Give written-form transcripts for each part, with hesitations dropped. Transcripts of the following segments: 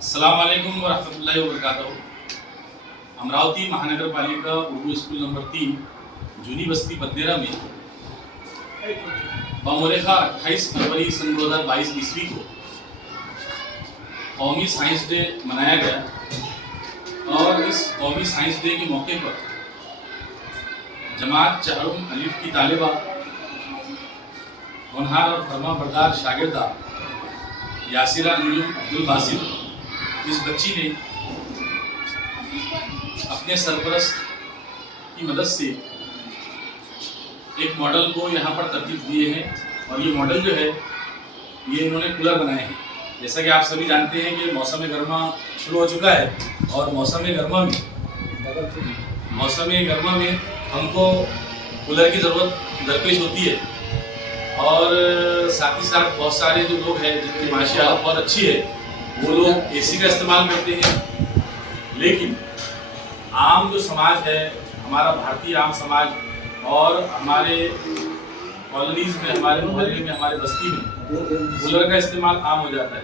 अस्सलाम वालेकुम वरहमतुल्लाहि वबरकातुहू। अमरावती महानगर पालिका उर्दू स्कूल नंबर 3 जूनी बस्ती बदनेरा में बमोरेखा 28 फरवरी सन 2022 ईस्वी को कौमी साइंस डे मनाया गया और इस कौमी साइंस डे के मौके पर जमात चारुम अलिफ की तालिबा होनहार और फरमा बरदार शागिर्दा यासिरा अंजुम अब्दुल बासित इस बच्ची ने अपने सरपरस्त की मदद से एक मॉडल को यहाँ पर तरतीब दिए हैं और ये मॉडल जो है ये इन्होंने कूलर बनाए हैं। जैसा कि आप सभी जानते हैं कि मौसम गर्मा शुरू हो चुका है और मौसम गर्मा में हमको कूलर की ज़रूरत दरपेश होती है और साथ ही साथ बहुत सारे जो लोग हैं जिनकी माशी हालत बहुत अच्छी है वो लोग एसी का इस्तेमाल करते हैं, लेकिन आम जो समाज है हमारा भारतीय आम समाज और हमारे कॉलोनीज़ में, हमारे मोहल्ले में, हमारे बस्ती में कूलर का इस्तेमाल आम हो जाता है।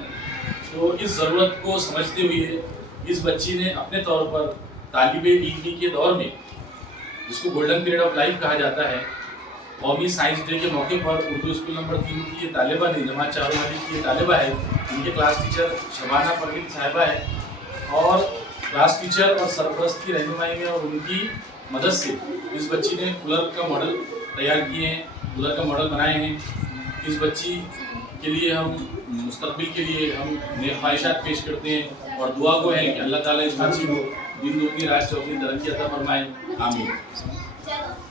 तो इस ज़रूरत को समझते हुए इस बच्ची ने अपने तौर पर तालिबे इल्मी के दौर में, जिसको गोल्डन पीरियड ऑफ लाइफ कहा जाता है, कौमी साइंस डे के मौके पर उर्दू स्कूल नंबर 3 की ये तालिबा ने, जमात चारुम अलिफ की ये तालिबा है, इनके क्लास टीचर शबाना परवीन साहिबा है और क्लास टीचर और सरपरस्त की रहनुमाई में और उनकी मदद से इस बच्ची ने कूलर का मॉडल तैयार किए हैं, कूलर का मॉडल बनाए हैं। इस बच्ची के लिए हम मुस्तकबिल के लिए हम नेक ख्वाहिशात पेश करते हैं और दुआ को है कि अल्लाह ताला इस बच्ची को दिन दुगनी रात चौगनी तरक्की अता फरमाए। आमीन।